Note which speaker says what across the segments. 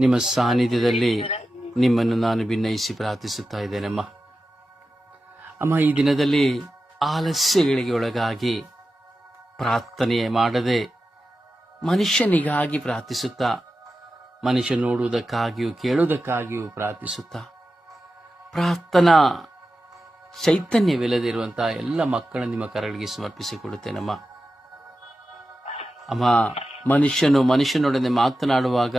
Speaker 1: ನಿಮ್ಮ ಸಾನ್ನಿಧ್ಯದಲ್ಲಿ ನಿಮ್ಮನ್ನು ನಾನು ಭಿನ್ನಯಿಸಿ ಪ್ರಾರ್ಥಿಸುತ್ತಾ ಇದ್ದೇನಮ್ಮ. ಅಮ್ಮ, ಈ ದಿನದಲ್ಲಿ ಆಲಸ್ಯಗಳಿಗೆ ಒಳಗಾಗಿ ಪ್ರಾರ್ಥನೆ ಮಾಡದೆ ಮನುಷ್ಯನಿಗಾಗಿ ಪ್ರಾರ್ಥಿಸುತ್ತಾ, ಮನುಷ್ಯ ನೋಡುವುದಕ್ಕಾಗಿಯೂ ಕೇಳುವುದಕ್ಕಾಗಿಯೂ ಪ್ರಾರ್ಥಿಸುತ್ತಾ, ಪ್ರಾರ್ಥನಾ ಚೈತನ್ಯವಿಲ್ಲದಿರುವಂತಹ ಎಲ್ಲ ಮಕ್ಕಳ ನಿಮ್ಮ ಕರಳಿಗೆ ಸಮರ್ಪಿಸಿಕೊಡುತ್ತೇನಮ್ಮ. ಅಮ್ಮ, ಮನುಷ್ಯನು ಮನುಷ್ಯನೊಡನೆ ಮಾತನಾಡುವಾಗ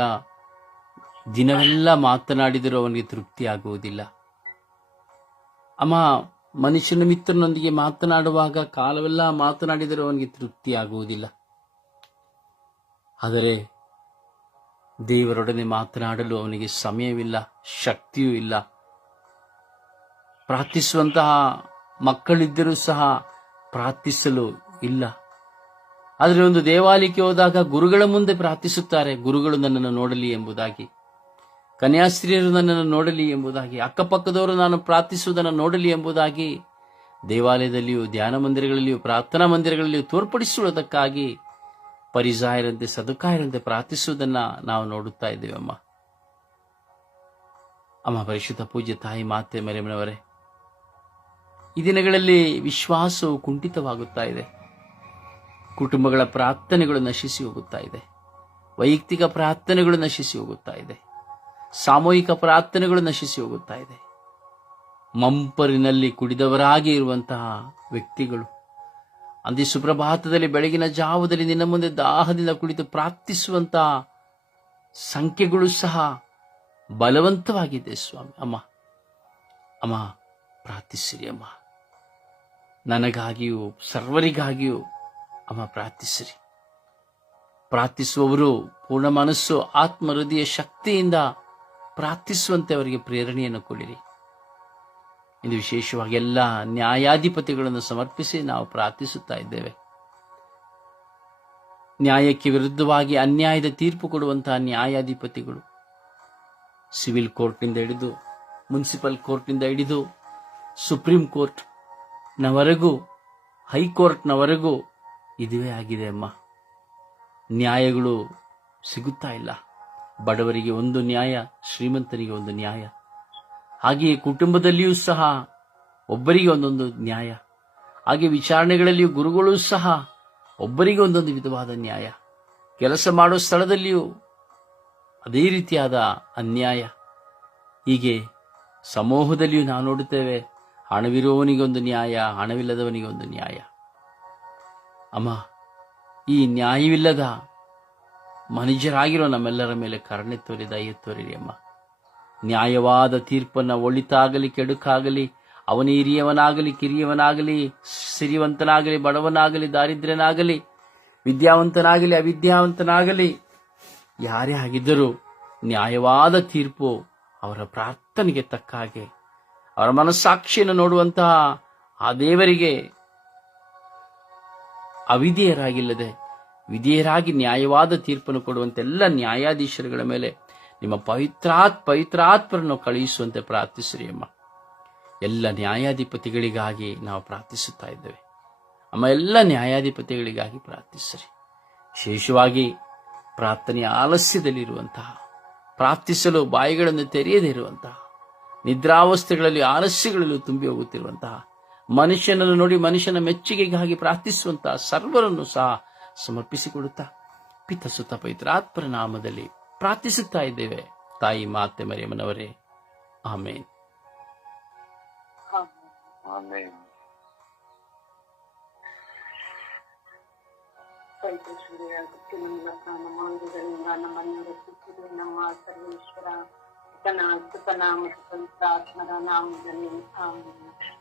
Speaker 1: ದಿನವೆಲ್ಲ ಮಾತನಾಡಿದರೂ ಅವನಿಗೆ ತೃಪ್ತಿ ಆಗುವುದಿಲ್ಲ ಅಮ್ಮ, ಮನುಷ್ಯನ ಮಿತ್ರನೊಂದಿಗೆ ಮಾತನಾಡುವಾಗ ಕಾಲವೆಲ್ಲ ಮಾತನಾಡಿದರೂ ಅವನಿಗೆ ತೃಪ್ತಿ ಆಗುವುದಿಲ್ಲ ಆದರೆ ದೇವರೊಡನೆ ಮಾತನಾಡಲು ಅವನಿಗೆ ಸಮಯವಿಲ್ಲ, ಶಕ್ತಿಯೂ ಇಲ್ಲ. ಪ್ರಾರ್ಥಿಸುವಂತಹ ಮಕ್ಕಳಿದ್ದರೂ ಸಹ ಪ್ರಾರ್ಥಿಸಲು ಇಲ್ಲ. ಆದರೆ ಒಂದು ದೇವಾಲಯಕ್ಕೆ ಹೋದಾಗ ಗುರುಗಳ ಮುಂದೆ ಪ್ರಾರ್ಥಿಸುತ್ತಾರೆ, ಗುರುಗಳು ನನ್ನನ್ನು ನೋಡಲಿ ಎಂಬುದಾಗಿ. ಕನ್ಯಾಸ್ತ್ರೀಯರು ನನ್ನನ್ನು ನೋಡಲಿ ಎಂಬುದಾಗಿ, ಅಕ್ಕಪಕ್ಕದವರು ನಾನು ಪ್ರಾರ್ಥಿಸುವುದನ್ನು ನೋಡಲಿ ಎಂಬುದಾಗಿ, ದೇವಾಲಯದಲ್ಲಿಯೂ, ಧ್ಯಾನ ಮಂದಿರಗಳಲ್ಲಿಯೂ, ಪ್ರಾರ್ಥನಾ ಮಂದಿರಗಳಲ್ಲಿಯೂ ತೋರ್ಪಡಿಸುವುದಕ್ಕಾಗಿ ಪರಿಸಾಯರಂತೆ, ಸದುಕಾಯರಂತೆ ಪ್ರಾರ್ಥಿಸುವುದನ್ನು ನಾವು ನೋಡುತ್ತಾ ಇದ್ದೇವೆ ಅಮ್ಮ. ಅಮ್ಮ, ಪರಿಶುದ್ಧ ಪೂಜ್ಯ ತಾಯಿ ಮಾತೆ ಮರೆಮನವರೇ ಈ ದಿನಗಳಲ್ಲಿ ವಿಶ್ವಾಸವು ಕುಂಠಿತವಾಗುತ್ತಾ ಇದೆ. ಕುಟುಂಬಗಳ ಪ್ರಾರ್ಥನೆಗಳು ನಶಿಸಿ ಹೋಗುತ್ತಾ ಇದೆ. ವೈಯಕ್ತಿಕ ಪ್ರಾರ್ಥನೆಗಳು ನಶಿಸಿ ಹೋಗುತ್ತಾ ಇದೆ. ಸಾಮೂಹಿಕ ಪ್ರಾರ್ಥನೆಗಳು ನಶಿಸಿ ಹೋಗುತ್ತಾ ಇದೆ. ಮಂಪರಿನಲ್ಲಿ ಕುಡಿದವರಾಗಿ ಇರುವಂತಹ ವ್ಯಕ್ತಿಗಳು ಅಂದಿ ಸುಪ್ರಭಾತದಲ್ಲಿ ಬೆಳಗಿನ ಜಾವದಲ್ಲಿ ನಿನ್ನ ಮುಂದೆ ದಾಹದಿಂದ ಕುಳಿತು ಪ್ರಾರ್ಥಿಸುವಂತಹ ಸಂಖ್ಯೆಗಳು ಸಹ ಬಲವಂತವಾಗಿದೆ ಸ್ವಾಮಿ. ಅಮ್ಮ ಅಮ್ಮ, ಪ್ರಾರ್ಥಿಸಿರಿ ಅಮ್ಮ. ನನಗಾಗಿಯೂ, ಸರ್ವರಿಗಾಗಿಯೂ ಅಮ್ಮ, ಪ್ರಾರ್ಥಿಸಿರಿ. ಪ್ರಾರ್ಥಿಸುವವರು ಪೂರ್ಣ ಮನಸ್ಸು ಆತ್ಮ ಹೃದಯ ಶಕ್ತಿಯಿಂದ ಪ್ರಾರ್ಥಿಸುವಂತೆ ಅವರಿಗೆ ಪ್ರೇರಣೆಯನ್ನು ಕೊಡಿರಿ. ಇದು ವಿಶೇಷವಾಗಿ ಎಲ್ಲ ನ್ಯಾಯಾಧಿಪತಿಗಳನ್ನು ಸಮರ್ಪಿಸಿ ನಾವು ಪ್ರಾರ್ಥಿಸುತ್ತಾ ಇದ್ದೇವೆ. ನ್ಯಾಯಕ್ಕೆ ವಿರುದ್ಧವಾಗಿ ಅನ್ಯಾಯದ ತೀರ್ಪು ಕೊಡುವಂತಹ ನ್ಯಾಯಾಧಿಪತಿಗಳು ಸಿವಿಲ್ ಕೋರ್ಟ್ನಿಂದ ಹಿಡಿದು, ಮುನ್ಸಿಪಲ್ ಕೋರ್ಟ್ನಿಂದ ಹಿಡಿದು, ಸುಪ್ರೀಂ ಕೋರ್ಟ್ನವರೆಗೂ, ಹೈಕೋರ್ಟ್ನವರೆಗೂ ಇದುವೇ ಆಗಿದೆ ಅಮ್ಮ. ನ್ಯಾಯಗಳು ಸಿಗುತ್ತಾ ಇಲ್ಲ. ಬಡವರಿಗೆ ಒಂದು ನ್ಯಾಯ ಶ್ರೀಮಂತನಿಗೆ ಒಂದು ನ್ಯಾಯ. ಹಾಗೆಯೇ ಕುಟುಂಬದಲ್ಲಿಯೂ ಸಹ ಒಬ್ಬರಿಗೆ ಒಂದೊಂದು ನ್ಯಾಯ. ಹಾಗೆ ವಿಚಾರಣೆಗಳಲ್ಲಿಯೂ ಗುರುಗಳು ಸಹ ಒಬ್ಬರಿಗೆ ಒಂದೊಂದು ವಿಧವಾದ ನ್ಯಾಯ. ಕೆಲಸ ಮಾಡೋ ಸ್ಥಳದಲ್ಲಿಯೂ ಅದೇ ರೀತಿಯಾದ ಅನ್ಯಾಯ. ಹೀಗೆ ಸಮೂಹದಲ್ಲಿಯೂ ನಾವು ನೋಡುತ್ತೇವೆ ಹಣವಿರುವವನಿಗೊಂದು ನ್ಯಾಯ, ಹಣವಿಲ್ಲದವನಿಗೆ ಒಂದು ನ್ಯಾಯ. ಅಮ್ಮ, ಈ ನ್ಯಾಯವಿಲ್ಲದ ಮನುಷ್ಯರಾಗಿರೋ ನಮ್ಮೆಲ್ಲರ ಮೇಲೆ ಕರುಣೆ ತೋರಿ, ದಯ ತೋರಿರಿ ಅಮ್ಮ. ನ್ಯಾಯವಾದ ತೀರ್ಪನ್ನು ಒಳಿತಾಗಲಿ ಕೆಡುಕಾಗಲಿ ಅವನ ಹಿರಿಯವನಾಗಲಿ ಕಿರಿಯವನಾಗಲಿ, ಸಿರಿವಂತನಾಗಲಿ, ಬಡವನಾಗಲಿ, ದಾರಿದ್ರ್ಯನಾಗಲಿ, ವಿದ್ಯಾವಂತನಾಗಲಿ, ಅವಿದ್ಯಾವಂತನಾಗಲಿ, ಯಾರೇ ಆಗಿದ್ದರೂ ನ್ಯಾಯವಾದ ತೀರ್ಪು ಅವರ ಪ್ರಾರ್ಥನೆಗೆ ತಕ್ಕ ಹಾಗೆ, ಅವರ ಮನಸ್ಸಾಕ್ಷಿಯನ್ನು ನೋಡುವಂತಹ ಆ ದೇವರಿಗೆ ಅವಿಧೇಯರಾಗಿಲ್ಲದೆ ವಿಧೇಯರಾಗಿ ನ್ಯಾಯವಾದ ತೀರ್ಪನ್ನು ಕೊಡುವಂತೆಲ್ಲ ನ್ಯಾಯಾಧೀಶರುಗಳ ಮೇಲೆ ನಿಮ್ಮ ಪವಿತ್ರಾತ್ ಪವಿತ್ರಾತ್ಮರನ್ನು ಕಳುಹಿಸುವಂತೆ ಪ್ರಾರ್ಥಿಸಿರಿ ಅಮ್ಮ. ಎಲ್ಲ ನ್ಯಾಯಾಧಿಪತಿಗಳಿಗಾಗಿ ನಾವು ಪ್ರಾರ್ಥಿಸುತ್ತಾ ಇದ್ದೇವೆ. ಅಮ್ಮ, ಎಲ್ಲ ನ್ಯಾಯಾಧಿಪತಿಗಳಿಗಾಗಿ ಪ್ರಾರ್ಥಿಸಿರಿ. ವಿಶೇಷವಾಗಿ ಪ್ರಾರ್ಥನೆಯ ಆಲಸ್ಯದಲ್ಲಿರುವಂತಹ, ಪ್ರಾರ್ಥಿಸಲು ಬಾಯಿಗಳನ್ನು ತೆರೆಯದೇ ಇರುವಂತಹ, ನಿದ್ರಾವಸ್ಥೆಗಳಲ್ಲಿ ಆಲಸ್ಯಗಳಲ್ಲೂ ತುಂಬಿ ಹೋಗುತ್ತಿರುವಂತಹ, ಮನುಷ್ಯನನ್ನು ನೋಡಿ ಮನುಷ್ಯನ ಮೆಚ್ಚುಗೆಗಾಗಿ ಪ್ರಾರ್ಥಿಸುವಂತಹ ಸರ್ವರನ್ನು ಸಹ ಸಮರ್ಪಿಸಿಕೊಡುತ್ತಾ ಪಿತ ಸುತ ಪವಿತ್ರಾತ್ಮರ ನಾಮದಲ್ಲಿ ಪ್ರಾರ್ಥಿಸುತ್ತಾ ಇದ್ದೇವೆ. ತಾಯಿ ಮಾತೆ ಮರಿಯಮ್ಮನವರೇ ಆಮೇನ್.
Speaker 2: ನಮ್ಮ ಸರ್ವೇಶ್ವರ ಆತ್ಮರ ನಾಮದಲ್ಲಿ ಆಮೆನ್.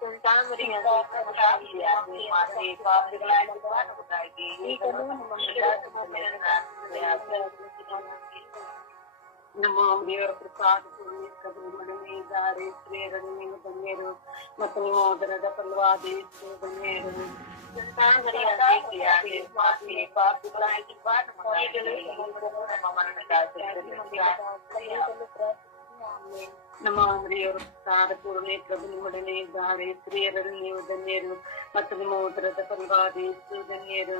Speaker 2: सुल्तान नमाम्यवर प्रसाद पुण्य कदमणे दारे प्रेरणीय बनेरो मतनोदरद पलवादे सुबनेरो संतान मर्यादा किया के स्वामी पाप बुलाए की बात मरे गले ममन का से ನಮ್ಮ ದೇವರ ಪ್ರಸಾದ ಪೂರ್ಣೆ ಪ್ರಭು ನಿಮ್ಮೊಡನೆ ಇದ್ದಾರೆ ಸ್ತ್ರೀಯರಲ್ಲಿ ನೀವು ಧನ್ಯರು ಮತ್ತು ನಿಮ್ಮ ಉದರದ ಫಲವಾದ ಯೇಸು ಧನ್ಯರು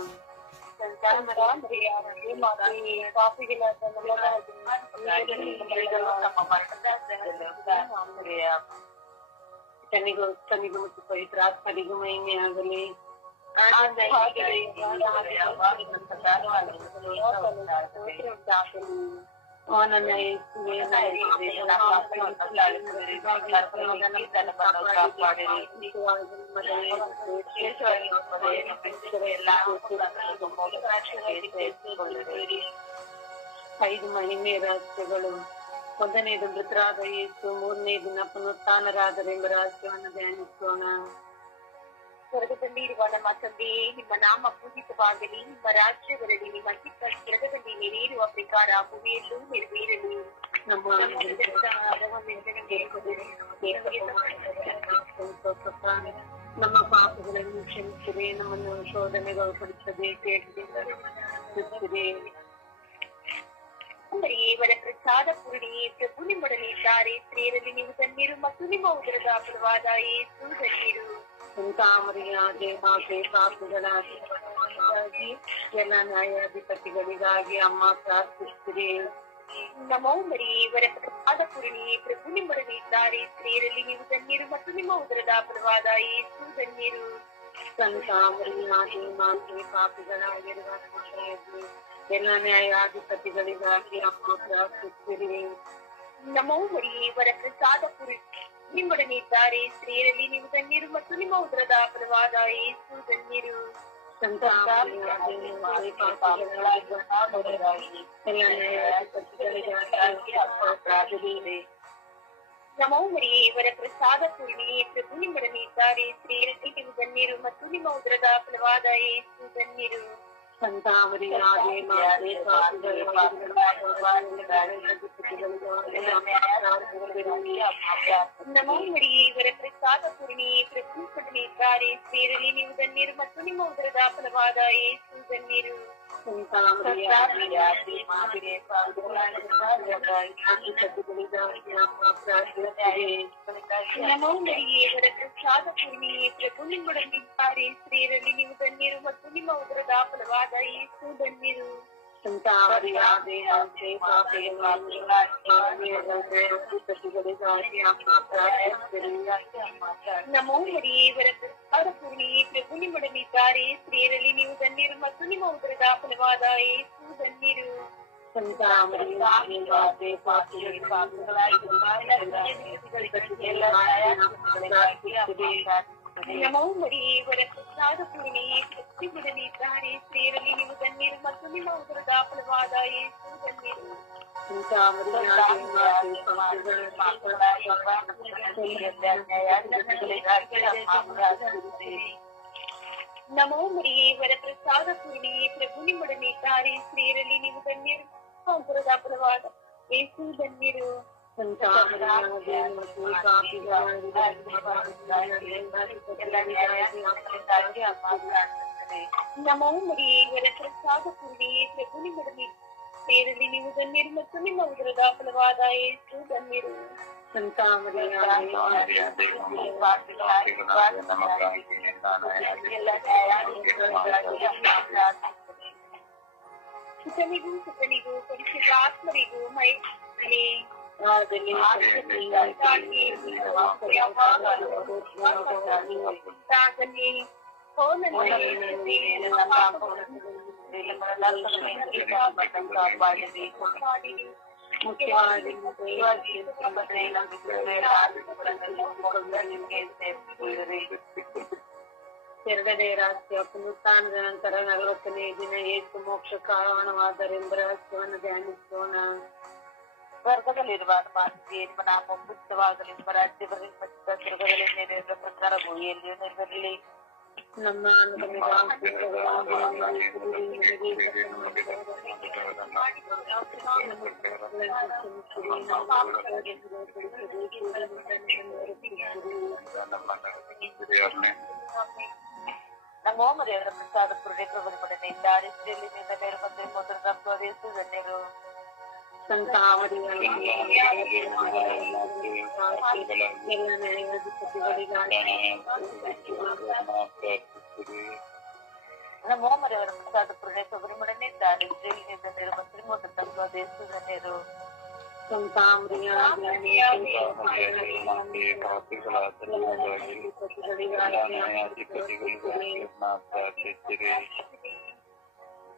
Speaker 2: ತನಿಗೂ ತನಿಗೂ ಮತ್ತು ಪವಿತ್ರಾತ್ಮರಿಗೂ ಮಹಿಮೆ ಆಗಲಿ ನನ್ನ ಯೇಸುವೆ, ಐದು ಮಹಿಮೆ ರಹಸ್ಯಗಳು ಮೊದಲನೇದು ಮೃತರಾದ ಯೇಸು ಮೂರನೇ ದಿನ ಪುನರುತ್ಥಾನರಾದರೆಂಬ ರಹಸ್ಯವನ್ನು ಧ್ಯಾನಿಸೋಣ
Speaker 3: ಸ್ವರ್ಗದಲ್ಲಿ ಇರುವ ನಮ್ಮ ತಂದೆಯೇ ನಿಮ್ಮ ನಾಮ ಪೂಜಿತವಾಗಲಿ ನಿಮ್ಮ ರಾಜ್ಯ ಬರಲಿ ನಿಮ್ಮ ಚಿತ್ತ ಸ್ವರ್ಗದಲ್ಲಿ ನೆರವೇರುವ ಪ್ರಕಾರ ಭೂಮಿಯಲ್ಲೂ ನೆರವೇರಲಿ
Speaker 1: ನಮ್ಮ ನಮ್ಮ ಪಾಪಗಳನ್ನು ಕ್ಷಮಿಸಿದೆ ನಮ್ಮನ್ನು ಶೋಧನೆಗೆ ಒಳಪಡಿಸದೆ ಕೇಳಿದೆ
Speaker 3: ಇವರ ಪ್ರಸಾದ ಪೂರ್ಣಿಯೇ ಪ್ರಭು ನಿಮ್ಮೊಡನೆ ಇದ್ದಾರೆ ಸ್ತ್ರೀಯರಲ್ಲಿ ನೀವು ಧನ್ಯರು ಮತ್ತು ನಿಮ್ಮ ಉದರದ ಫಲವಾದ ಯೇಸು ಧನ್ಯರು
Speaker 1: ಸಂತಾಮರಿಯಾಗೆ ಮಾತೆ ಪಾಪಗಳಾಗಿ ಎಲ್ಲ ನ್ಯಾಯಾಧಿಪತಿಗಳಿಗಾಗಿ ಅಮ್ಮ ಪ್ರಾರ್ಥಿಸಿರಿ
Speaker 3: ನಮೋ ಮರಿ ಇವರ ಪ್ರಸಾದ ಪೂರ್ಣಿಯೇ ಪ್ರಭು ನಿಮ್ಮೊಡನೆ ಇದ್ದಾರೆ ಸ್ತ್ರೀಯರಲ್ಲಿ ನೀವು ಧನ್ಯರು ಮತ್ತು ನಿಮ್ಮ ಉದರದ ಫಲವಾದ ಯೇಸು ಧನ್ಯರು
Speaker 1: ಸಂತಾಮರಿಯಾಗೆ ಮಾತೆ ಪಾಪಿಗಳಾಗಿರುವ ನಮಗಾಗಿ ಎಲ್ಲ ನ್ಯಾಯಾಧಿಪತಿಗಳಿಗಾಗಿ ಅಮ್ಮ ಪ್ರಾರ್ಥಿಸಿರಿ
Speaker 3: ನಮೋ ಮರಿ ಇವರ ಪ್ರಸಾದ ಪೂರ್ಣಿ ನಿಮ್ಮೊಡನೆ ಇದ್ದಾರೆ ಸ್ತ್ರೀಯರಲ್ಲಿ ನೀವು ಧನ್ಯರು ಮತ್ತು ನಿಮ್ಮ ಉದರದ ಫಲವಾದ ಯೇಸು ಧನ್ಯರು
Speaker 1: ಸಂತಾಮರಿಯಾಗೆ ಮಾತೆ ಪಾಪಿಗಳಾಗಿರುವ ನಮಗಾಗಿ ಎಲ್ಲ ನ್ಯಾಯಾಧಿಪತಿಗಳಿಗಾಗಿ ಅಮ್ಮ ಪ್ರಾರ್ಥಿಸಿರಿ
Speaker 3: ನಮೋ ಮರಿ ಇವರ ಪ್ರಸಾದ ಪೂರ್ಣಿ ಪ್ರಭು ನಿಮ್ಮೊಡನೆ ಇದ್ದಾರೆ ಸ್ತ್ರೀಯರಲ್ಲಿ ನೀವು ಧನ್ಯರು ಮತ್ತು ನಿಮ್ಮ ಉದರದ ಫಲವಾದ ಯೇಸು ಧನ್ಯರು
Speaker 1: ಸಂತಾಮರಿಯಾಗೆ ಮಾತೆ ಪಾಪಿಗಳಾಗಿರುವ
Speaker 3: ನಮೋ ಮರಿ ಇವರ ಪ್ರಸಾದ ಪೂರ್ಣಿ ಪ್ರಭು ನಿಮ್ಮೊಡನೆ ಇದ್ದಾರೆ ಸ್ತ್ರೀಯರಲ್ಲಿ ನೀವು ಧನ್ಯರು ಮತ್ತು ನಿಮ್ಮ ಉದರದ ಫಲವಾದ ಯೇಸು ಧನ್ಯರು ನಮೋ ಮರಿ ಇವರ ಪ್ರಸಾದ ಪೂರ್ಣಿ ಪ್ರಭು ನಿಮ್ಮೊಡನೆ ಇದ್ದಾರೆ ಸ್ತ್ರೀಯರಲ್ಲಿ ನೀವು ಧನ್ಯರು ಮತ್ತು ನಿಮ್ಮ ಉದರದ ಫಲವಾದ ಯೇಸು ಧನ್ಯರು ನಮೋ ಮರಿ ಇವರ ಪ್ರಸಾದ ಪೂರ್ಣಿ ಪ್ರಭು ನಿಮ್ಮೊಡನೆ ಇದ್ದಾರೆ ಸ್ತ್ರೀಯರಲ್ಲಿ ನೀವು ಧನ್ಯರು ಮತ್ತು ನಿಮ್ಮ ಉದರದ ಫಲವಾದ ಯೇಸು ಧನ್ಯರು ನಮೋ ಮರಿ ಇವರ ಪ್ರಸಾದ ಪೂರ್ಣಿ ಪ್ರಭು ನಿಮ್ಮೊಡನೆ ಇದ್ದಾರೆ ಸ್ತ್ರೀಯರಲ್ಲಿ ನೀವು ಧನ್ಯರು ಮತ್ತು ನಿಮ್ಮ ಉದರದ ಫಲವಾದ ಯೇಸು ಧನ್ಯರು ನಮೋ ಮರಿ ಇವರ ಪ್ರಸಾದ ಪೂರ್ಣಿ ಪ್ರಭು ನಿಮ್ಮೊಡನೆ ಇದ್ದಾರೆ ಸ್ತ್ರೀಯರಲ್ಲಿ ನೀವು ಧನ್ಯರು ನಿಮ್ಮ ಉದರದ ಫಲವಾದ ಯೇಸು ಧನ್ಯರು ನಮೋ ಮರಿ ಇವರ ಪ್ರಸಾದ ಪೂರ್ಣಿ ಪ್ರಭು ನಿಮ್ಮೊಡನೆ ಸೇರಲಿ ನೀವು ಧನ್ಯರು ಮತ್ತು ನಿಮ್ಮ ಉದರದ ಫಲವಾದ ಯೇಸು ಧನ್ಯರು
Speaker 2: ಸಂತ ಮರಿಯ
Speaker 3: ಸುತನಿಗೂ ಸುತನಿಗೂ ಪರಿಶುದ್ಧಾತ್ಮರಿಗೂ ಮೈತ್ರಿ
Speaker 2: ಆದಲ್ಲಿ
Speaker 3: ಸಾಗಲಿ
Speaker 2: ಮುಖ್ಯವಾಗಿ ಎರಡನೇ ರಾಷ್ಟ್ರ ಪುನರುತ್ಥಾನದ ನಂತರ ನಲವತ್ತನೇ ದಿನ ಏಸು ಮೋಕ್ಷ ಕಾರಣವಾದರೆಂಬ ರಹಸ್ಯವನ್ನು ಧ್ಯಾನಿಸೋಣ
Speaker 3: ಸ್ವರ್ಗದಲ್ಲಿರುವ ಮಾತಿಗೆ ನಿಮ್ಮ ನಾಮ ಪುಸ್ತವಾಗಲಿ ನಿಮ್ಮ ರಾಜ್ಯ ಬರಲಿ ಮತ್ತು ಸ್ವರ್ಗದಲ್ಲಿ ನೆರವೇರುವ ಪ್ರಕಾರ ಭೂಮಿಯಲ್ಲಿಯೂ ನೆರವೇರಲಿ
Speaker 2: ನಮ್ಮ
Speaker 3: ನಮ್ಮ ಮರಿಯವರ ಪ್ರಸಾದ ಪುರುಡೆ ಪ್ರಬಲಪಡನೆಯಿಂದ ಆರಿಸಿಯಲ್ಲಿ ನಿನ್ನ ನೇರ ಬಂದರೆ ಮೊದಲು ನಮ್ಮ ಧನ್ಯರು
Speaker 2: ಎಲ್ಲ ನ್ಯಾಯಾಧಿಪತಿಗಳಿಗಾಗಿ
Speaker 3: ನಮ್ಮ ಮರಿಯವರ ಪ್ರಸಾದ ಪುರುಡೆ ಪ್ರಬಲಪಡನೆಯಿಂದ ಆರಿಸಿಯಲ್ಲಿ ನಿನ್ನ ನೇರ ಬಂದರೆ ಮೊದಲು ನಮ್ಮ ಧನ್ಯರು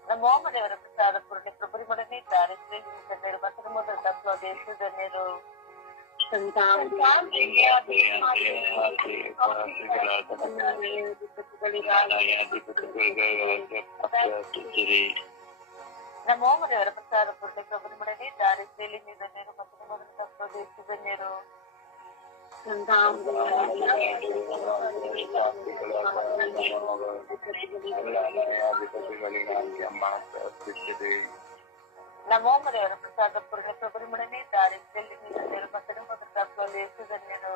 Speaker 3: ನಮ್ಮ ಮರಿಯವರ ಪ್ರಸಾದ ಪುರುಡೆ ಪ್ರಬಲಪಡನೆಯಿಂದ ಆರಿಸಿಯಲ್ಲಿ ನಿನ್ನ ನೇರ ಬಂದರೆ ಮೊದಲು ನಮ್ಮ ಧನ್ಯರು ನಮ್ಮ ಮರಿಯವರ ಪ್ರಸಾದ ಪುರುಡೆ ಪ್ರಬಲಪಡನೆಯಿಂದ ಆರಿಸಿಯಲ್ಲಿ ನಿನ್ನ ನೇರ ಬಂದರೆ ಮೊದಲು ನಮ್ಮ ಧನ್ಯರು ನಮ್ಮ ಮರೆಯವರ ಪ್ರಸಾದ ಪೂರ್ಣ ಪ್ರಬಲಮಣನೆ ದಾರಿದ್ರ್ಯದಲ್ಲಿ ನಿನ್ನ ನೇರ ಮತನ ಮೊದಲು ಧನ್ಯರು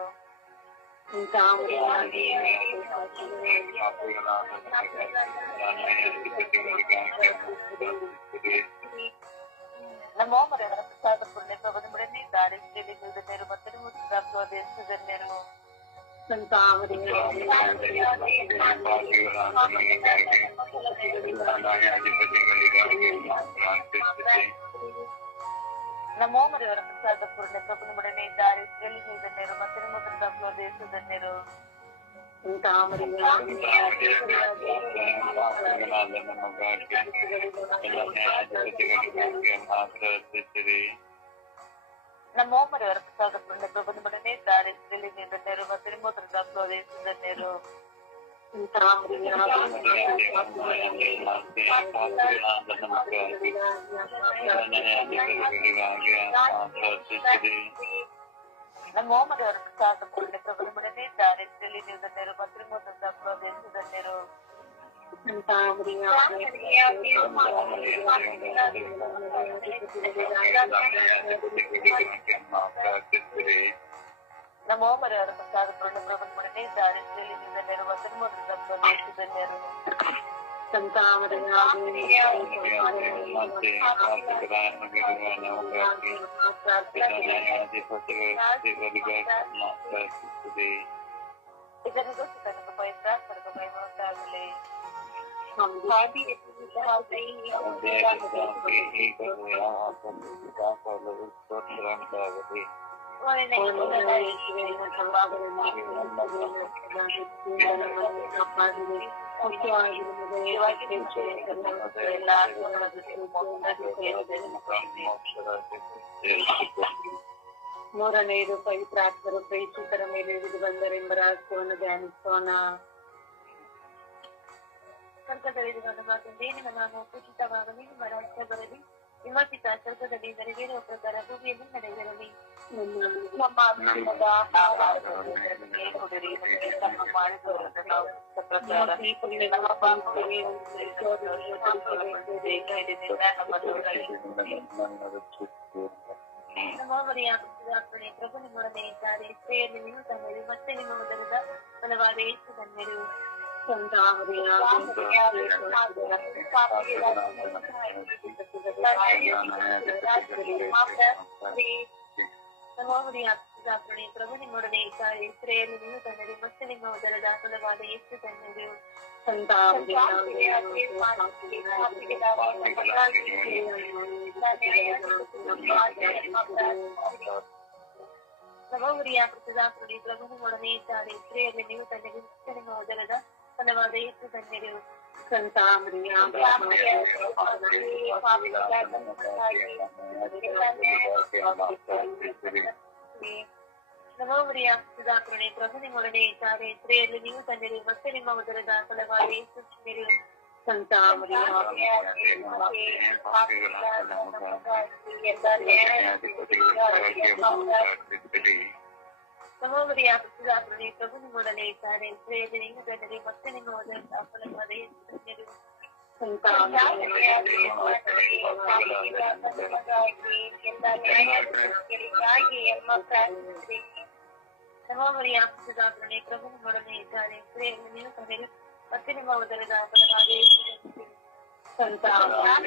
Speaker 3: ನಮ್ಮ ಮರೆಯವರ ಪ್ರಸಾದ ಪೂರ್ಣ ಪ್ರಬಲಮಣನೆ ದಾರಿದ್ರ್ಯದಲ್ಲಿ ನಿನ್ನ ನೇರ ಮತನ ಮೊದಲು ಧನ್ಯರು ನಮ್ಮ ಮರೆಯವರ ಪ್ರಸಾದ ಪೂರ್ಣ ಪ್ರಬಲಮಣನೆ ದಾರಿದ್ರ್ಯದಲ್ಲಿ ನಿನ್ನ ನೇರ ಮತನ ಮೊದಲು ಧನ್ಯರು ನಮ್ಮ ಮರೆಯವರ ಪ್ರಸಾದ ಪೂರ್ಣ ಪ್ರಬಲಮಣನೆ ದಾರಿದ್ರ್ಯದಲ್ಲಿ ನಿನ್ನ ನೇರ ಮತನ ಮೊದಲು ಧನ್ಯರು ನಮ್ಮ ಮರೆಯವರ ಪ್ರಸಾದ ಪೂರ್ಣ ಪ್ರಬಲಮಣನೆ ದಾರಿದ್ರ್ಯದಲ್ಲಿ ನಿನ್ನ ನೇರ ಮತನ ಮೊದಲು ಧನ್ಯರು ನಮ್ಮ ಮರೆಯವರ ಪ್ರಸಾದ ಪೂರ್ಣ ಪ್ರಬಲಮಣನೆ ದಾರಿದ್ರ್ಯದಲ್ಲಿ ನಿನ್ನ ನೇರ ಮತನ today. Is that a good Thank you.
Speaker 2: ಮೂರನೆಯದು ಪವಿತ್ರಾತ್ಮರು ಪ್ರೇಷಿತರ ಮೇಲೆ ಇಳಿದು ಬಂದರೆಂಬ ರಹಸ್ಯವನ್ನು ಧ್ಯಾನಿಸೋಣ.
Speaker 3: ಮಾತಂದೆ ನಿಮ್ಮ ನಾನು ಉಚಿತವಾಗಲಿ ನಿಮ್ಮ ರಾಜ್ಯ ಬರಲಿ. ನಿಮ್ಮ ಪಿತ ಸ್ವರ್ಗದಲ್ಲಿ ನೆರವೇರುವ ಪ್ರಕಾರ ಭೂಮಿಯಲ್ಲಿ ನಡೆದಿರಲಿ ನಮ್ಮ ಅನ್ನದ ಆಹಾರವನ್ನು ನಮಗೆ ಕೊಡಿರಿ ನಮಗೆ ತಮ್ಮ ಮಾಡಿದವರನ್ನು ನಾವು ಪ್ರಕಾರ ನಮ್ಮ ಪಾಪಗಳಿಗೆ ಕೈದಿಂದ ನಮ್ಮನ್ನು ರಕ್ಷಿಸಿ. ನಮ್ಮ ಮರಿಯ ಪ್ರಾರ್ಥನೆ ಪ್ರಭು ನಿಮ್ಮೊಡನೆ ಇದ್ದಾರೆ ಸ್ತ್ರೀಯಲ್ಲಿ ನೀವು ತಂದರು ಮತ್ತೆ ನಿಮ್ಮ ಉದರದ ಫಲವಾದ ಯೇಸು ಧನ್ಯರು ನಮ್ಮ ಮರಿಯ
Speaker 4: ಪ್ರಾರ್ಥನೆ ಪ್ರಭು ನಿಮ್ಮೊಡನೆ ಇದ್ದಾರೆ ಸ್ತ್ರೀಯಲ್ಲಿ ನೀವು ತಂದರೆ ಮತ್ತೆ ನಿಮ್ಮ ಉದರದ ಫಲವಾದ ಎಷ್ಟು ತಂದರು ಸಹೋದರಿಯ ಕೃತದಾತ್ಮಡಿ ಪ್ರಭು ನಿಮ್ಮೊಡನೆ ಇದ್ದಾರೆ ಸ್ತ್ರೀಯಲ್ಲಿ ನೀವು ತಂದರೆ ಮತ್ತೆ ನಿಮ್ಮ ಉದರದ ಫಲವಾದ ಎಷ್ಟು ತಂದರು ಸಹೋದರಿಯ ಕೃತದಾತ್ಮಡಿ ಪ್ರಭು ನಿಮ್ಮೊಡನೆ ಇದ್ದಾರೆ ಸ್ತ್ರೀಯಲ್ಲಿ ನೀವು ತಂದರೆ ಮತ್ತೆ ನಿಮ್ಮ ಉದರದ ಫಲವಾದ ಎಷ್ಟು ತಂದರು ಸಹೋದರಿಯ ಕೃತದಾತ್ಮಡಿ ಪ್ರಭು ನಿಮ್ಮೊಡನೆ ಇದ್ದಾರೆ ಸ್ತ್ರೀಯಲ್ಲಿ ನೀವು ತಂದರೆ ಮತ್ತೆ ನಿಮ್ಮ ಉದರದ ಫಲವಾದ ಎಷ್ಟು ತಂದರು ಸಹೋದರಿಯ ಕೃತದಾತ್ಮಡಿ ಪ್ರಭು ನಿಮ್ಮೊಡನೆ ಇದ್ದಾರೆ ಸ್ತ್ರೀಯಲ್ಲಿ ನೀವು ತಂದರೆ ಮತ್ತೆ ನಿಮ್ಮ ಉದರದ ಫಲವಾದ ಎಷ್ಟು ತಂದರು ಸಹೋದರಿಯ ಕೃತದಾತ್ಮಡಿ ಪ್ರಭು ನಿಮ್ಮೊಡನೆ ಇದ್ದಾರೆ ಸ್ತ್ರೀಯಲ್ಲಿ ನೀವು ತಂದರೆ ಮತ್ತೆ ನಿಮ್ಮ ಉದರದ ಫಲವಾದ ಎಷ್ಟು ತಂದರು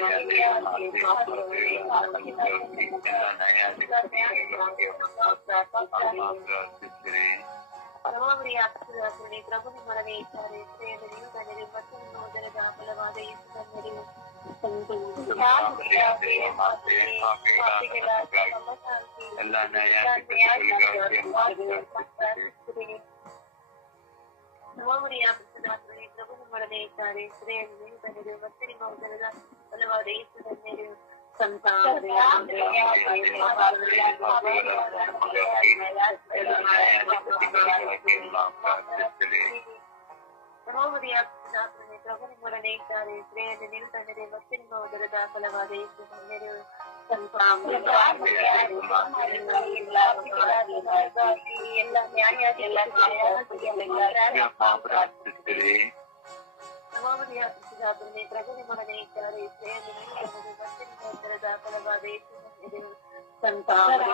Speaker 4: ಸಹೋದರಿಯ ಕೃತದಾತ್ಮಡಿ ಪ್ರಭು ನಿಮ್ಮೊಡನೆ ಇದ್ದಾರೆ ಸ್ತ್ರೀಯಲ್ಲಿ ನೀವು ತಂದರೆ ಮತ್ತೆ ನಿಮ್ಮ ಉದರದ ಫಲವಾದ ಎಷ್ಟು ತಂದರು ಸಹೋದರಿಯ ಕೃತದಾತ್ಮಡಿ ಪ್ರಭು ನಿಮ್ಮೊಡನೆ ಇದ್ದಾರೆ ಸ್ತ್ರೀಯಲ್ಲಿ ನೀವು ತಂದರೆ ಮತ್ತೆ ನಿಮ್ಮ ಉದರದ ಫಲವಾದ ಎಷ್ಟು ತಂದರು ಎಲ್ಲ ನ್ಯಾಯ ಎಲ್ಲ ಸಹೋದರಿಯ ಕೃತದಾತ್ಮಡಿ ಪ್ರಭು ನಿಮ್ಮೊಡನೆ ಇದ್ದಾರೆ ಸ್ತ್ರೀಯಲ್ಲಿ ನೀವು ತಂದರೆ ಮತ್ತೆ ನಿಮ್ಮ ಉದರದ ಫಲವಾದ ಎಷ್ಟು ತಂದರು ಇತರಿಗೂ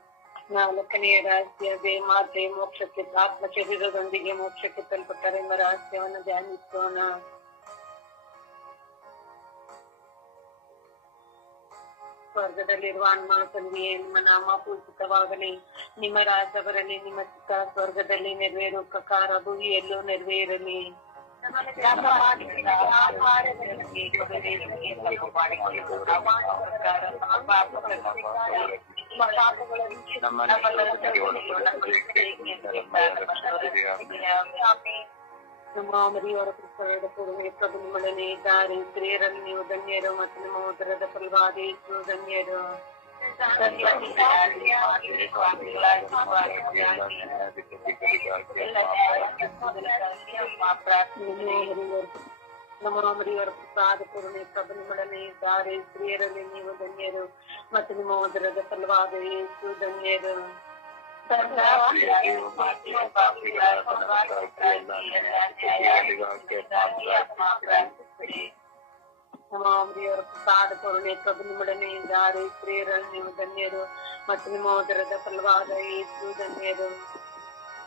Speaker 2: ನಾಲ್ಕನೆಯ ರಹಸ್ಯ ದೇಮಾತೆ ಮೋಕ್ಷಕ್ಕೆ ಆತ್ಮ ಶರೀರದೊಂದಿಗೆ ಮೋಕ್ಷಕ್ಕೆ ತಲುಪುತ್ತಾರೆ ಎಂಬ ರಹಸ್ಯವನ್ನು ಧ್ಯಾನಿಸೋಣ. ಸ್ವರ್ಗದಲ್ಲಿರುವ ಅನ್ನ ತಂದೆಯೇ, ನಿಮ್ಮ ನಾಮ ಪೂಜಿತವಾಗಲಿ. ನಿಮ್ಮ ರಾಜ್ಯ ಬರಲಿ ನಿಮ್ಮ ಚಿತ್ತ ಸ್ವರ್ಗದಲ್ಲಿ ನೆರವೇರು ಪ್ರಕಾರ ಭೂಮಿಯಲ್ಲೂ ನೆರವೇರಲಿ. ನಮ್ಮ ಮರಿಯವರ ಕೃಷ್ಣದ ಪೂರ್ವೆ ಪ್ರಭು ನಿಮ್ಮೊಡನೆ ಇದ್ದಾರೆ ಸ್ತ್ರೀಯರಲ್ಲಿ ನೀವು ಧನ್ಯರು ಮತ್ತು ನಿಮ್ಮ ಉದರದ ಫಲವಾದ ಯೇಸು ಧನ್ಯರು ನಮ್ಮ ಮರಿಯವರ ಪ್ರಸಾದ ಪೂರ್ಣೆ ಪ್ರಭು ನಿಮ್ಮೊಡನೆ ಇದ್ದಾರೆ ಸ್ತ್ರೀಯರಲ್ಲಿ ನೀವು ಧನ್ಯರು ಮತ್ತು ನಿಮ್ಮ ಉದರದ ಫಲವಾದ ಯೇಸು ಧನ್ಯರು ನಮ್ಮ ಮರಿಯವರ ಪ್ರಸಾದ ಪೂರ್ಣೆ ಪ್ರಭು ನಿಮ್ಮೊಡನೆ ಇದ್ದಾರೆ ಸ್ತ್ರೀಯರಲ್ಲಿ ನೀವು ಧನ್ಯರು ಮತ್ತು ನಿಮ್ಮ ಉದರದ ಫಲವಾದ ಯೇಸು ಧನ್ಯರು ನಮ್ಮ ಹಿರಿಯರ ಪ್ರಸಾದ ಪೂರ್ಣೆ ಪ್ರಭು ನಿಮ್ಮೊಡನೆ ಇದ್ದಾರೆ ಸ್ತ್ರೀಯರಲ್ಲಿ ನೀವು ಧನ್ಯರು ಮತ್ತು ನಿಮ್ಮ ಉದರದ ಫಲವಾದ ಯೇಸು ಧನ್ಯರು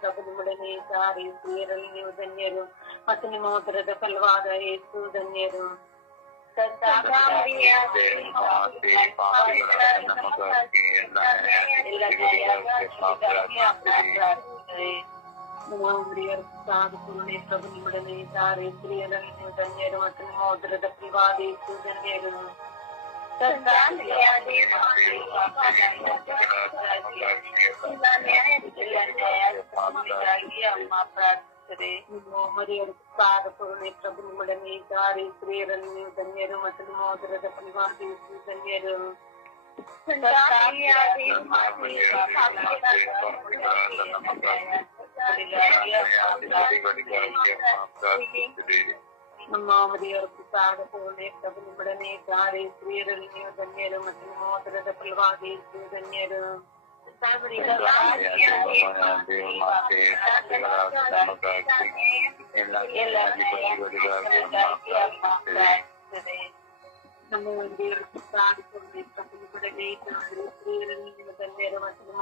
Speaker 2: ప్రభుముడు నీ దారి తీరలు నీవు ధన్యరు అతని మోదరద పల్వాద యేసు ధన్యరు ప్రభుముడు నీ దారి స్త్రీలను ధన్యరు అతని మోదరద పల్వాద యేసు ధన్యరు ಧನ್ಯರು ಮರಿಯರು ಸಾರ ಪೂರ್ಣೆ ಪ್ರಭು ನಿಮ್ಮೊಡನೆ ಇದ್ದಾರೆ ಸ್ತ್ರೀಯರಲ್ಲಿ ನೀವು ಧನ್ಯರು ಮತ್ತು ನಿಮ್ಮ ಉದರದ ಫಲವಾಗಿ ಯೇಸು ಧನ್ಯರು ನಮ್ಮ ಮರಿಯರು ಸಾರ ಪೂರ್ಣೆ ಪ್ರಭು ನಿಮ್ಮೊಡನೆ ಇದ್ದಾರೆ ಸ್ತ್ರೀಯರಲ್ಲಿ ನೀವು ಧನ್ಯರು ಮತ್ತು ನಿಮ್ಮ ಉದರದ ಫಲವಾಗಿ ಯೇಸು ಧನ್ಯರು ನಮ್ಮ ದೇವರು ಪ್ರಾರ್ಥನೆ ಪ್ರತಿಭಟನೆ ಸ್ತ್ರೀಯರಲ್ಲಿ ನೀವು ಧನ್ಯರು ಮತ್ತು ನಿಮ್ಮ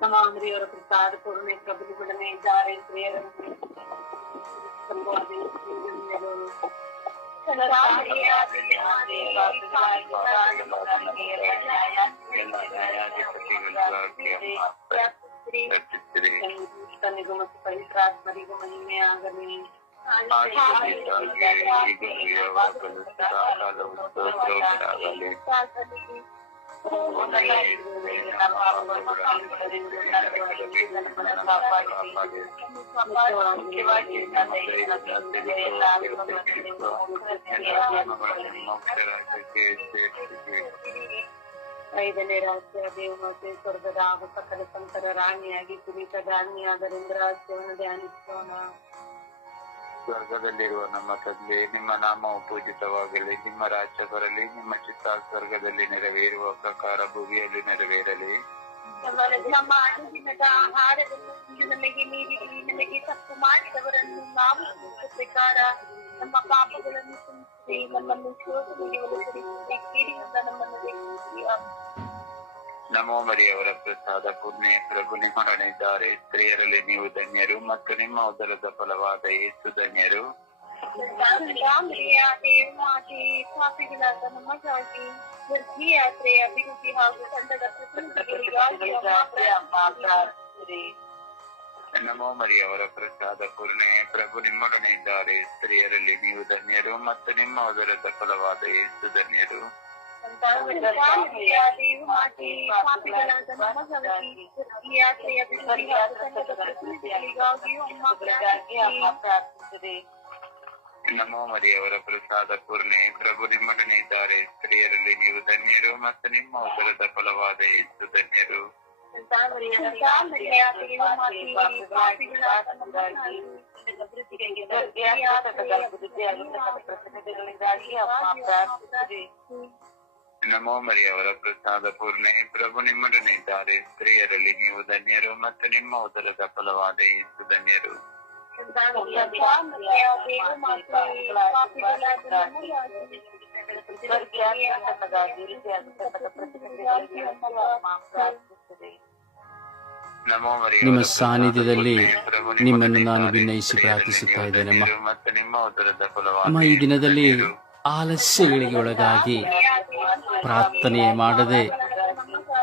Speaker 2: ಧನ್ಯರು ಸಮಾಧಿಯವರ ಪ್ರಸಾದಪೂರ್ಣೆ ಪ್ರತಿನಿಧಿಗಳನ್ನು ಇದ್ದಾರೆ ಸ್ತ್ರೀಯರಲ್ಲಿ ಧನ್ಯರು ಮತ್ತು ನಿಮ್ಮ ಉದರದ ಫಲವಾಗಿ ಯೇಸು ಧನ್ಯರು ಸಮಾಧಿಯವರ ಪ್ರಸಾದಪೂರ್ಣೆ ಪ್ರತಿನಿಧಿಗಳನ್ನು ಇದ್ದಾರೆ ಸ್ತ್ರೀಯರಲ್ಲಿ ಫಲವಾಗಿ ಯೇಸು ಧನ್ಯರು ತನಿಗೂ ಮತ್ತು ಪವಿತ್ರಾತ್ಮರಿಗೂ ಮಹಿಮೆ ಆಗಲಿ ಐದನೇ ರಾಜ್ಯ ದೇವತೆ ಸ್ವರ್ಗದ ಹಾಗೂ ಸಕಲ ಸಂತರ ರಾಣಿಯಾಗಿ ಕಿರೀಟದ ರಾಣಿಯಾದರಿಂದ ರಾಜ್ಯವನ್ನು ಧ್ಯಾನಿಸೋಣ
Speaker 5: ಸ್ವರ್ಗದಲ್ಲಿರುವ ನಮ್ಮ ತಂದೆ, ನಿಮ್ಮ ನಾಮವು ಪೂಜಿತವಾಗಲಿ, ನಿಮ್ಮ ರಾಜ್ಯ ಬರಲಿ, ನಿಮ್ಮ ಚಿತ್ತ ಸ್ವರ್ಗದಲ್ಲಿ ನೆರವೇರುವ ಪ್ರಕಾರ ಭೂಮಿಯಲ್ಲಿ ನೆರವೇರಲಿ.
Speaker 3: ನಮ್ಮ ನಮಗೆ ನೀಡಿ ನಮಗೆ ತಪ್ಪು ಮಾಡಿದವರನ್ನು ನಾವು ಪ್ರಕಾರ ನಮ್ಮ ಪಾಪಗಳನ್ನು ನಮ್ಮನ್ನು ಶೋಧನೆಗೆ ಒಳಪಡಿಸಿ ನಮ್ಮನ್ನು
Speaker 5: ನಮೋ ಮರಿಯವರ, ಪ್ರಸಾದ ಪುಣ್ಯ ಪ್ರಭು ನಿಮ್ಮೊಡನಿದ್ದಾರೆ ಸ್ತ್ರೀಯರಲ್ಲಿ ನೀವು ಧನ್ಯರು ಮತ್ತು ನಿಮ್ಮ ಉದರದ ಫಲವಾದ ಯೇಸು ಧನ್ಯರು. ನಮೋ ಮರಿಯವರ, ಪ್ರಸಾದ ಪೂರ್ಣೆ, ಪ್ರಭು ನಿಮ್ಮೊಡನೆ ಇದ್ದಾರೆ ಸ್ತ್ರೀಯರಲ್ಲಿ ನೀವು ಧನ್ಯರು ಮತ್ತು ನಿಮ್ಮ ಉದರದ ಫಲವಾದ ಯೇಸು ಧನ್ಯರು.
Speaker 3: ರಾಮರಿಯ ದೇವಮಾತೆ ಪಾಪಿಗಳಾದ ನಮಗಾಗಿ ವರ್ಗೀಯ ಯಾತ್ರೆಯ ಅಭಿವೃದ್ಧಿ ಹಾಗೂ ತಂಡದ ಪ್ರತಿನಿಧಿಗಳಿಗಾಗಿ ಅಮ್ಮ ಪ್ರಾರ್ಥಿಸಿರಿ.
Speaker 5: ನಮೋ ಮರಿಯವರ ಪ್ರಸಾದ ಪೂರ್ಣೆ ಪ್ರಭು ನಿಮ್ಮೊಡನೆ ಇದ್ದಾರೆ ಸ್ತ್ರೀಯರಲ್ಲಿ ನೀವು ಧನ್ಯರು ಮತ್ತು ನಿಮ್ಮ ಉದರದ ಫಲವಾದ ಯೇಸು ಧನ್ಯರು
Speaker 3: ರಾಮರಿಯ ದೇವಮಾತೆ ಪಾಪಿಗಳಾದ ನಮಗಾಗಿ ವರ್ಗೀಯ ಯಾತ್ರೆಯ ಅಭಿವೃದ್ಧಿ ಹಾಗೂ ತಂಡದ ಪ್ರತಿನಿಧಿಗಳಿಗಾಗಿ ಅಮ್ಮ ಪ್ರಾರ್ಥಿಸಿರಿ.
Speaker 5: ನಮೋ ಮರಿಯವರ ಪ್ರಸಾದ ಪೂರ್ಣೆ. ಪ್ರಭು ನಿಮ್ಮೊಡನೆ ಇದ್ದಾರೆ. ಸ್ತ್ರೀಯರಲ್ಲಿ ನೀವು ಧನ್ಯರು ಮತ್ತು ನಿಮ್ಮ ಉದರದ ಫಲವಾದ ಯೇಸು ಧನ್ಯರು.
Speaker 1: ನಿಮ್ಮ ಸಾನ್ನಿಧ್ಯದಲ್ಲಿ
Speaker 5: ಪ್ರಭು
Speaker 1: ನಿಮ್ಮನ್ನು ನಾನು
Speaker 5: ವಿನಯಿಸಿ
Speaker 1: ಭಿನ್ನಯಿಸಿ ಪ್ರಾರ್ಥಿಸುತ್ತಾ
Speaker 5: ಇದ್ದೇನೆ.
Speaker 1: ಅಮ್ಮ. ಈ ದಿನದಲ್ಲಿ. ಆಲಸ್ಯಗಳಿಗೆ ಒಳಗಾಗಿ ಪ್ರಾರ್ಥನೆ ಮಾಡದೆ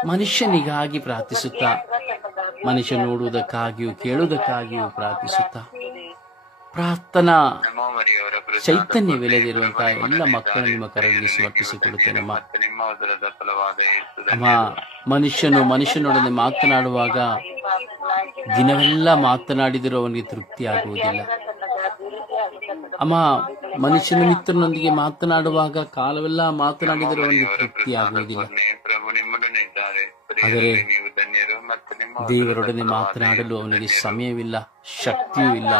Speaker 1: ಮನುಷ್ಯನಿಗಾಗಿ ಪ್ರಾರ್ಥಿಸುತ್ತಾ, ಮನುಷ್ಯ ನೋಡುವುದಕ್ಕಾಗಿಯೂ ಕೇಳುವುದಕ್ಕಾಗಿಯೂ ಪ್ರಾರ್ಥಿಸುತ್ತಾ. ಪ್ರಾರ್ಥನಾ
Speaker 5: ಚೈತನ್ಯ
Speaker 1: ಚೈತನ್ಯವಿಲ್ಲದಿರುವಂತಹ ಎಲ್ಲ ಮಕ್ಕಳು ನಿಮ್ಮ
Speaker 5: ಕರೆಗೆ ಸಮರ್ಪಿಸಿಕೊಡುತ್ತೇನೆ,
Speaker 1: ಅಮ್ಮ. ಮನುಷ್ಯನು ಮನುಷ್ಯನೊಡನೆ ಮಾತನಾಡುವಾಗ ದಿನವೆಲ್ಲ ಮಾತನಾಡಿದರೂ ಅವನಿಗೆ ತೃಪ್ತಿ ಆಗುವುದಿಲ್ಲ ಅಮ್ಮ ಮನುಷ್ಯನ ಮಿತ್ರನೊಂದಿಗೆ ಮಾತನಾಡುವಾಗ ಕಾಲವೆಲ್ಲ ಮಾತನಾಡಿದರೆ ಒಂದು ತೃಪ್ತಿ ಆಗುವುದಿಲ್ಲ ಆದರೆ ದೇವರೊಡನೆ ಮಾತನಾಡಲು ಅವನಿಗೆ ಸಮಯವಿಲ್ಲ ಶಕ್ತಿಯೂ ಇಲ್ಲ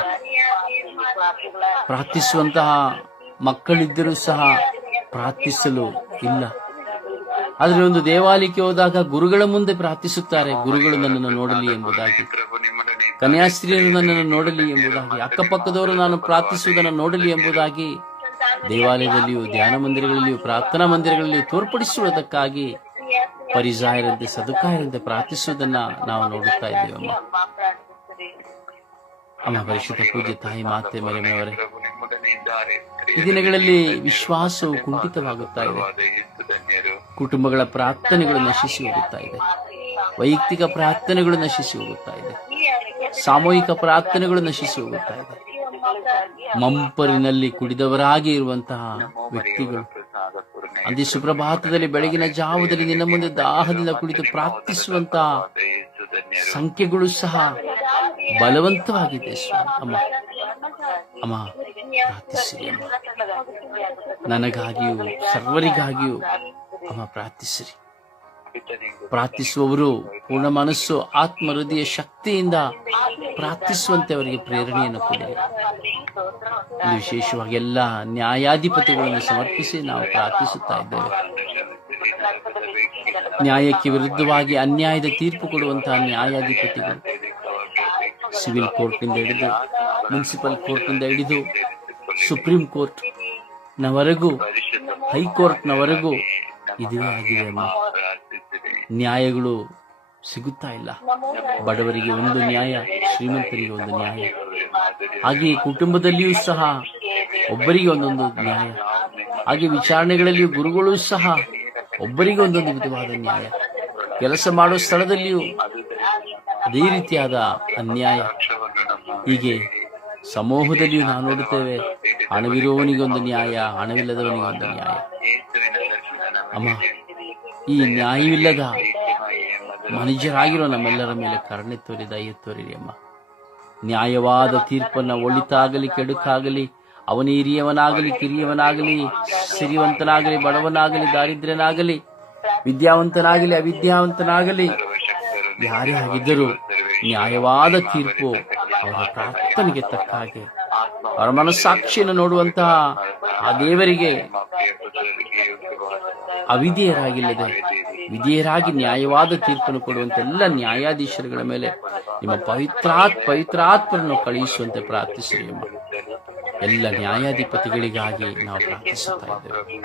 Speaker 1: ಪ್ರಾರ್ಥಿಸುವಂತಹ ಮಕ್ಕಳಿದ್ದರೂ ಸಹ ಪ್ರಾರ್ಥಿಸಲು ಇಲ್ಲ. ಆದರೆ ಒಂದು ದೇವಾಲಯಕ್ಕೆ ಹೋದಾಗ ಗುರುಗಳ ಮುಂದೆ ಪ್ರಾರ್ಥಿಸುತ್ತಾರೆ, ಗುರುಗಳು ನನ್ನನ್ನು ನೋಡಲಿ ಎಂಬುದಾಗಿ. ಕನ್ಯಾಸ್ತ್ರೀಯರು ನನ್ನನ್ನು ನೋಡಲಿ ಎಂಬುದಾಗಿ, ಅಕ್ಕಪಕ್ಕದವರು ನಾನು ಪ್ರಾರ್ಥಿಸುವುದನ್ನು ನೋಡಲಿ ಎಂಬುದಾಗಿ, ದೇವಾಲಯದಲ್ಲಿಯೂ, ಧ್ಯಾನ ಮಂದಿರಗಳಲ್ಲಿಯೂ, ಪ್ರಾರ್ಥನಾ ಮಂದಿರಗಳಲ್ಲಿಯೂ ತೋರ್ಪಡಿಸುವುದಕ್ಕಾಗಿ ಪರಿಜಾಯರಂತೆ, ಸದುಕಾಯರಂತೆ ಪ್ರಾರ್ಥಿಸುವುದನ್ನ ನಾವು ನೋಡುತ್ತಾ ಇದ್ದೇವೆ ಅಮ್ಮ, ಪರಿಶುದ್ಧ ಪೂಜೆ ತಾಯಿ, ಮಾತೆ
Speaker 5: ಮರೆಮೆಯವರೇ
Speaker 1: ಈ ದಿನಗಳಲ್ಲಿ ವಿಶ್ವಾಸವು ಕುಂಠಿತವಾಗುತ್ತಾ ಇದೆ. ಕುಟುಂಬಗಳ ಪ್ರಾರ್ಥನೆಗಳು ನಶಿಸಿ ಹೋಗುತ್ತಾ ಇದೆ. ವೈಯಕ್ತಿಕ ಪ್ರಾರ್ಥನೆಗಳು ನಶಿಸಿ ಹೋಗುತ್ತಾ ಇದೆ. ಸಾಮೂಹಿಕ ಪ್ರಾರ್ಥನೆಗಳು ನಶಿಸಿ ಹೋಗುತ್ತಾ ಇದೆ. ಮಂಪರಿನಲ್ಲಿ ಕುಡಿದವರಾಗಿ ಇರುವಂತಹ ವ್ಯಕ್ತಿಗಳು. ಅಂದಿ ಸುಪ್ರಭಾತದಲ್ಲಿ ಬೆಳಗಿನ ಜಾವದಲ್ಲಿ ನಿನ್ನ ಮುಂದೆ ದಾಹದಿಂದ ಕುಳಿತು ಪ್ರಾರ್ಥಿಸುವಂತಹ ಸಂಖ್ಯೆಗಳು ಸಹ ಬಲವಂತವಾಗಿದೆ ಅಮ್ಮ ಅಮ್ಮ, ಪ್ರಾರ್ಥಿಸಿರಿ, ಅಮ್ಮ. ನನಗಾಗಿಯೂ ಸರ್ವರಿಗಾಗಿಯೂ, ಅಮ್ಮ, ಪ್ರಾರ್ಥಿಸಿರಿ. ಪ್ರಾರ್ಥಿಸುವವರು ಪೂರ್ಣ ಮನಸ್ಸು ಆತ್ಮ ಹೃದಯ ಶಕ್ತಿಯಿಂದ ಪ್ರಾರ್ಥಿಸುವಂತೆ ಅವರಿಗೆ ಪ್ರೇರಣೆಯನ್ನು ಕೊಡಿ. ವಿಶೇಷವಾಗಿ ಎಲ್ಲ ನ್ಯಾಯಾಧಿಪತಿಗಳನ್ನು ಸಮರ್ಪಿಸಿ ನಾವು ಪ್ರಾರ್ಥಿಸುತ್ತಾ ಇದ್ದೇವೆ. ನ್ಯಾಯಕ್ಕೆ ವಿರುದ್ಧವಾಗಿ ಅನ್ಯಾಯದ ತೀರ್ಪು ಕೊಡುವಂತಹ ನ್ಯಾಯಾಧಿಪತಿಗಳು, ಸಿವಿಲ್ ಕೋರ್ಟ್ನಿಂದ ಹಿಡಿದು, ಮುನ್ಸಿಪಲ್ ಕೋರ್ಟ್ನಿಂದ ಹಿಡಿದು, ಸುಪ್ರೀಂ ಕೋರ್ಟ್ ನವರೆಗೂ ಹೈಕೋರ್ಟ್ನವರೆಗೂ ಇದೇ ಆಗಿದೆ ಅಮ್ಮ. ನ್ಯಾಯಗಳು ಸಿಗುತ್ತಾ ಇಲ್ಲ? ಬಡವರಿಗೆ ಒಂದು ನ್ಯಾಯ, ಶ್ರೀಮಂತರಿಗೆ ಒಂದು ನ್ಯಾಯ. ಹಾಗೆಯೇ ಕುಟುಂಬದಲ್ಲಿಯೂ ಸಹ ಒಬ್ಬರಿಗೆ ಒಂದೊಂದು ನ್ಯಾಯ. ಹಾಗೆ ವಿಚಾರಣೆಗಳಲ್ಲಿಯೂ ಗುರುಗಳು ಸಹ ಒಬ್ಬರಿಗೆ ಒಂದೊಂದು ವಿಧವಾದ ನ್ಯಾಯ. ಕೆಲಸ ಮಾಡುವ ಸ್ಥಳದಲ್ಲಿಯೂ ಅದೇ ರೀತಿಯಾದ ಅನ್ಯಾಯ. ಹೀಗೆ ಸಮೂಹದಲ್ಲಿಯೂ ನಾವು ನೋಡುತ್ತೇವೆ ಹಣವಿರುವವನಿಗೊಂದು ನ್ಯಾಯ, ಹಣವಿಲ್ಲದವನಿಗೊಂದು ನ್ಯಾಯ. ಅಮ್ಮ ಈ ನ್ಯಾಯವಿಲ್ಲದ ಮನುಷ್ಯರಾಗಿರೋ ನಮ್ಮೆಲ್ಲರ ಮೇಲೆ ಕರುಣೆ ತೋರಿ, ದಯ ಅಮ್ಮ. ನ್ಯಾಯವಾದ ತೀರ್ಪನ್ನ ಒಳಿತಾಗಲಿ, ಕೆಡುಕಾಗಲಿ ಅವನ ಹಿರಿಯವನಾಗಲಿ ಕಿರಿಯವನಾಗಲಿ, ಸಿರಿವಂತನಾಗಲಿ, ಬಡವನಾಗಲಿ, ದಾರಿದ್ರ್ಯನಾಗಲಿ, ವಿದ್ಯಾವಂತನಾಗಲಿ, ಅವಿದ್ಯಾವಂತನಾಗಲಿ, ಯಾರೇ ಆಗಿದ್ದರೂ ನ್ಯಾಯವಾದ ತೀರ್ಪು ಅವರ ಪ್ರಾರ್ಥನೆಗೆ ತಕ್ಕ ಹಾಗೆ, ಅವರ ಮನಸ್ಸಾಕ್ಷಿಯನ್ನು ನೋಡುವಂತಹ ಆ ದೇವರಿಗೆ ಅವಿಧೇಯರಾಗಿಲ್ಲದೆ ವಿಧೇಯರಾಗಿ ನ್ಯಾಯವಾದ ತೀರ್ಪನ್ನು ಕೊಡುವಂತೆ ಎಲ್ಲ ನ್ಯಾಯಾಧೀಶರುಗಳ ಮೇಲೆ ನಿಮ್ಮ ಪವಿತ್ರಾತ್ ಪವಿತ್ರಾತ್ಮರನ್ನು ಕಳುಹಿಸುವಂತೆ ಪ್ರಾರ್ಥಿಸಿರಿ ಅಮ್ಮ. ಎಲ್ಲ ನ್ಯಾಯಾಧಿಪತಿಗಳಿಗಾಗಿ ನಾವು ಪ್ರಾರ್ಥಿಸುತ್ತಾ ಇದ್ದೇವೆ.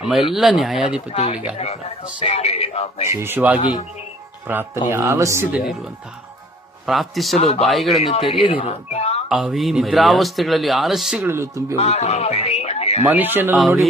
Speaker 1: ನಮ್ಮ ಎಲ್ಲ ನ್ಯಾಯಾಧಿಪತಿಗಳಿಗಾಗಿ ಪ್ರಾರ್ಥಿಸಿ ವಿಶೇಷವಾಗಿ ಪ್ರಾರ್ಥನೆ ಆಲಸ್ಯದಲ್ಲಿರುವಂತಹ ಪ್ರಾರ್ಥಿಸಲು ಬಾಯಿಗಳನ್ನು ತೆರೆಯದಿರುವಂತಹ ನಿದ್ರಾವಸ್ಥೆಗಳಲ್ಲಿ ಆಲಸ್ಯಗಳಲ್ಲಿ ತುಂಬಿ ಹೋಗುತ್ತಿರುವಂತಹ ಮನುಷ್ಯನನ್ನು ನೋಡಿ